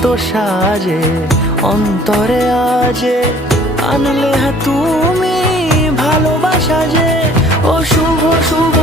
এত সাজে অন্তরে আজে আনলে তুমি ভালোবাসা যে ও শুভ শুভ